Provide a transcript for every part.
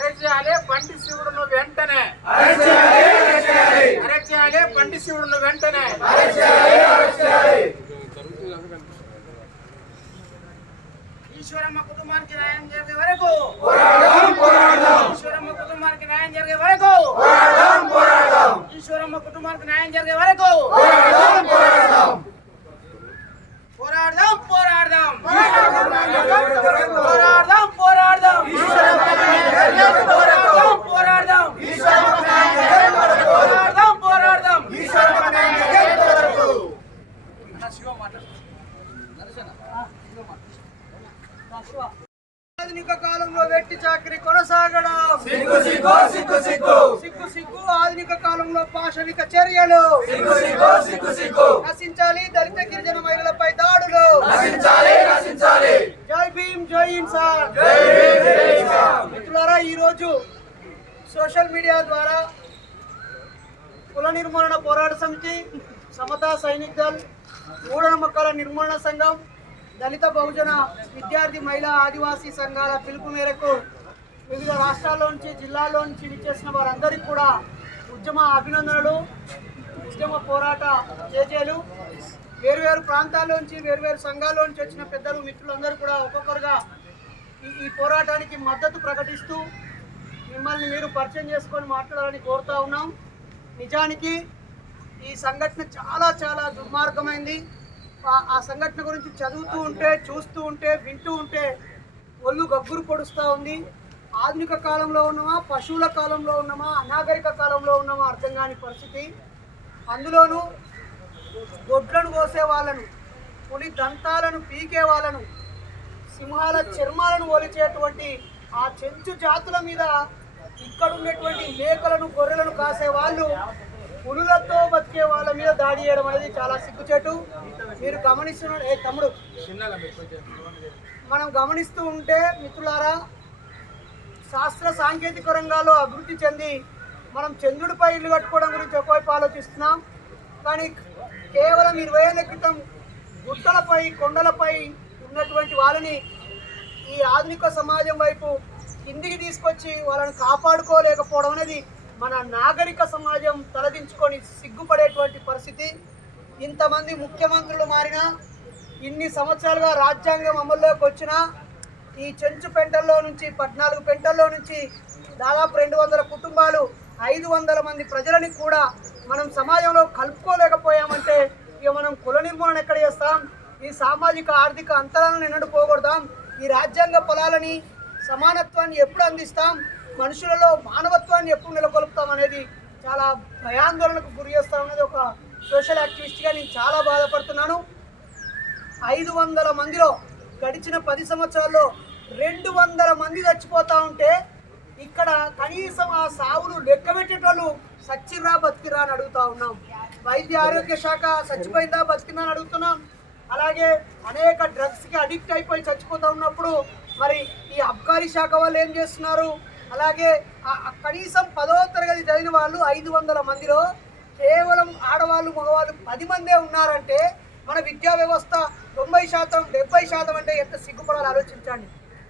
Arrest చేయాలి బండి శివుడును వెంటనే అరెస్ట్ చేయాలి బండి శివుడును వెంటనే ఈశ్వరమ్మ కుటుంబానికి న్యాయం జరిగే వరకు ఈశ్వరమ్మ కుటుంబానికి న్యాయం జరిగే వరకు ఈశ్వరమ్మ కుటుంబానికి న్యాయం జరిగే వరకు పోరాడదాం ఆధునిక కాలంలో వెట్టి చాకరీ కొనసాగడం. సిగ్గు సిగ్గు సిగ్గు సిగ్గు. సిగ్గు సిగ్గు ఆధునిక కాలంలో పాశవిక చర్యలు. సిగ్గు సిగ్గు సిగ్గు సిగ్గు. నశించాలి దళిత గిరిజన మహిళలపై దాడులు. నశించాలి నశించాలి. జై భీమ్ జై ఇన్సాన్ మిత్రులారా ఈరోజు సోషల్ మీడియా ద్వారా కుల నిర్మూలన పోరాట సమితి సమతా సైనిక్ దళ్ మూఢనమ్మకాల నిర్మూలన సంఘం దళిత బహుజన విద్యార్థి మహిళా ఆదివాసీ సంఘాల పిలుపు మేరకు వివిధ రాష్ట్రాల్లోంచి జిల్లాల్లోంచి విచ్చేసిన వారందరికీ కూడా ఉద్యమ అభినందనలు ఉద్యమ పోరాట చేజేలు. వేరువేరు ప్రాంతాల్లోంచి వేరువేరు సంఘాల్లోంచి వచ్చిన పెద్దలు మిత్రులందరూ కూడా ఒక్కొక్కరుగా ఈ ఈ పోరాటానికి మద్దతు ప్రకటిస్తూ మిమ్మల్ని మీరు పరిచయం చేసుకొని మాట్లాడాలని కోరుతా ఉన్నాం. నిజానికి ఈ సంఘటన చాలా చాలా దుర్మార్గమైంది. ఆ- సంఘటన గురించి చదువుతూ ఉంటే చూస్తూ ఉంటే వింటూ ఉంటే ఒళ్ళు గబ్బురు పొడుస్తూ ఉంది. ఆధునిక కాలంలో ఉన్నామా పశువుల కాలంలో ఉన్నామా అనాగరిక కాలంలో ఉన్నామా అర్థం కాని పరిస్థితి. అందులోనూ గొడ్లను కోసే వాళ్ళను పులి దంతాలను పీకే వాళ్ళను సింహాల చర్మాలను ఒలిచేటువంటి ఆ చెంచు జాతుల మీద ఇక్కడ ఉన్నటువంటి మేకలను గొర్రెలను కాసే వాళ్ళు పులులతో బతికే వాళ్ళ మీద దాడి చేయడం అనేది చాలా సిగ్గుచేటు. మీరు గమనిస్తున్న ఏ తమ్ముడు. మనం గమనిస్తూ ఉంటే మిత్రులారా శాస్త్ర సాంకేతిక రంగాల్లో అభివృద్ధి చెంది మనం చంద్రుడిపై ఇల్లు కట్టుకోవడం గురించి ఒకవైపు ఆలోచిస్తున్నాం. కానీ కేవలం ఇరవై ఏళ్ళ క్రితం గుట్టలపై కొండలపై ఉన్నటువంటి వాళ్ళని ఈ ఆధునిక సమాజం వైపు కిందికి తీసుకొచ్చి వాళ్ళని కాపాడుకోలేకపోవడం అనేది మన నాగరిక సమాజం తలదించుకొని సిగ్గుపడేటువంటి పరిస్థితి ఇంతమంది ముఖ్యమంత్రులు మారినా ఇన్ని సంవత్సరాలుగా రాజ్యాంగం అమల్లోకి వచ్చినా ఈ చెంచు పెంటల్లో నుంచి పద్నాలుగు పెంటల్లో నుంచి దాదాపు రెండు వందల కుటుంబాలు ఐదు వందల మంది ప్రజలని కూడా మనం సమాజంలో కలుపుకోలేకపోయామంటే ఇక మనం కుల నిర్మూలన ఎక్కడ చేస్తాం? ఈ సామాజిక ఆర్థిక అంతరాలను ఎన్నడూ పోగొడదాం? ఈ రాజ్యాంగ ఫలాలని సమానత్వాన్ని ఎప్పుడు అందిస్తాం? మనుషులలో మానవత్వాన్ని ఎప్పుడు నెలకొల్పుతాం అనేది చాలా భయాందోళనకు గురి చేస్తాం అనేది ఒక సోషల్ యాక్టివిస్ట్గా నేను చాలా బాధపడుతున్నాను. ఐదు వందల మందిలో గడిచిన పది సంవత్సరాల్లో రెండు వందల మంది చచ్చిపోతూ ఉంటే ఇక్కడ కనీసం ఆ సావులు లెక్క పెట్టేటోళ్ళు సచ్చిరా బతికిరా అని అడుగుతా ఉన్నాం. వైద్య ఆరోగ్య శాఖ చచ్చిపోయిందా బతికిందా అని అడుగుతున్నాం. అలాగే అనేక డ్రగ్స్కి అడిక్ట్ అయిపోయి చచ్చిపోతూ ఉన్నప్పుడు మరి ఈ అబ్కారీ శాఖ వాళ్ళు ఏం చేస్తున్నారు? అలాగే కనీసం పదో తరగతి చదివిన వాళ్ళు ఐదు వందల మందిలో కేవలం ఆడవాళ్ళు మగవాళ్ళు పది మందే ఉన్నారంటే మన విద్యా వ్యవస్థ తొంభై శాతం డెబ్బై శాతం అంటే ఎంత సిగ్గుపడాలో? ఆలోచించండి.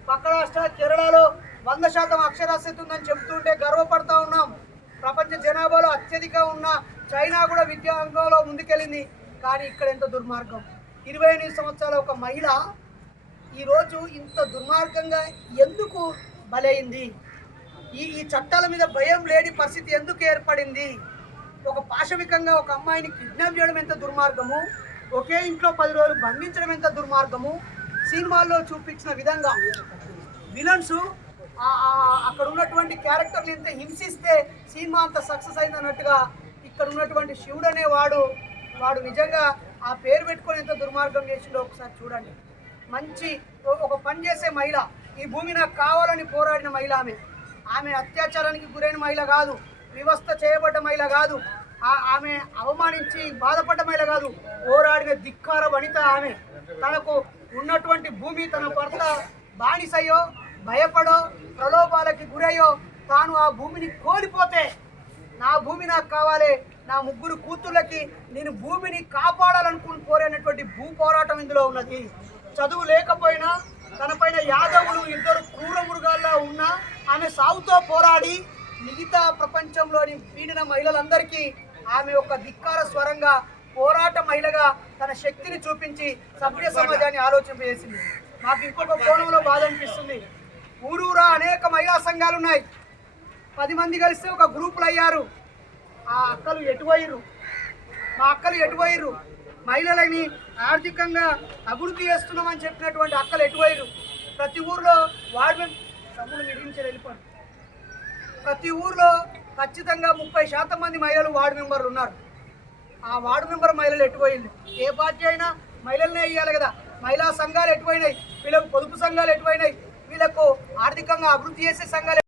పక్క రాష్ట్ర కేరళలో వంద శాతం అక్షరాస్యత ఉందని చెబుతుంటే గర్వపడతా ఉన్నాం. ప్రపంచ జనాభాలో అత్యధిక ఉన్న చైనా కూడా విద్యా రంగంలో ముందుకెళ్ళింది. కానీ ఇక్కడ ఎంత దుర్మార్గం. ఇరవై ఎనిమిది సంవత్సరాల ఒక మహిళ ఈరోజు ఇంత దుర్మార్గంగా ఎందుకు బలైంది? ఈ ఈ చట్టాల మీద భయం లేని పరిస్థితి ఎందుకు ఏర్పడింది? ఒక పాశవికంగా ఒక అమ్మాయిని కిడ్నాప్ చేయడం ఎంత దుర్మార్గము? ఒకే ఇంట్లో పది రోజులు బంధించడం ఎంత దుర్మార్గము? సినిమాల్లో చూపించిన విధంగా విలన్స్ అక్కడ ఉన్నటువంటి క్యారెక్టర్లు ఎంత హింసిస్తే సినిమా అంత సక్సెస్ అయింది అన్నట్టుగా ఇక్కడ ఉన్నటువంటి శివుడు అనేవాడు వాడు నిజంగా ఆ పేరు పెట్టుకొని ఎంత దుర్మార్గం చేసిండో ఒకసారి చూడండి. మంచి ఒక పని చేసే మహిళ ఈ భూమి నాకు కావాలని పోరాడిన మహిళ ఆమె. ఆమె అత్యాచారానికి గురైన మహిళ కాదు వివస్థ చేయబడ్డ మహిళ కాదు ఆమె అవమానించి బాధపడ్డ మహిళ కాదు పోరాడిన ధిక్కార వనిత ఆమె. తనకు ఉన్నటువంటి భూమి తన భర్త బానిసయ్యో భయపడో ప్రలోభాలకి గురయ్యో తాను ఆ భూమిని కోల్పోతే నా భూమి నాకు కావాలి నా ముగ్గురు కూతుళ్ళకి నేను భూమిని కాపాడాలనుకుని కోరేనటువంటి భూ పోరాటం ఇందులో ఉన్నది. చదువు లేకపోయినా తనపైన యాదవులు ఇద్దరు క్రూర మృగాల్లో ఉన్న ఆమె సావుతో పోరాడి మిగతా ప్రపంచంలోని పీడిన మహిళలందరికీ ఆమె ఒక ధిక్కార స్వరంగా పోరాట మహిళగా తన శక్తిని చూపించి సభ్య సమాజాన్ని ఆలోచింపజేసింది. నాకు ఇంకొక కోణంలో బాధ అనిపిస్తుంది ఊరూరా అనేక మహిళా సంఘాలు ఉన్నాయి పది మంది కలిస్తే ఒక గ్రూపులు అయ్యారు. ఆ అక్కలు ఎటువైరు మా అక్కలు ఎటువైరు మహిళలని ఆర్థికంగా అభివృద్ధి చేస్తున్నామని చెప్పినటువంటి అక్కలు ఎటువైరు ప్రతి ఊర్లో వార్డు మెం- తమ్ముడు మిగించి వెళ్ళిపోండి. ప్రతి ఊర్లో ఖచ్చితంగా ముప్పై శాతం మంది మహిళలు వార్డు మెంబర్లు ఉన్నారు. ఆ వార్డు మెంబర్ మహిళలు ఎటుపోయింది ఏ పార్టీ అయినా మహిళలనే వేయాలి కదా. మహిళా సంఘాలు ఎటుపోయినాయి వీళ్ళకు పొదుపు సంఘాలు ఎటుపోయినాయి వీళ్ళకు ఆర్థికంగా అభివృద్ధి చేసే సంఘాలు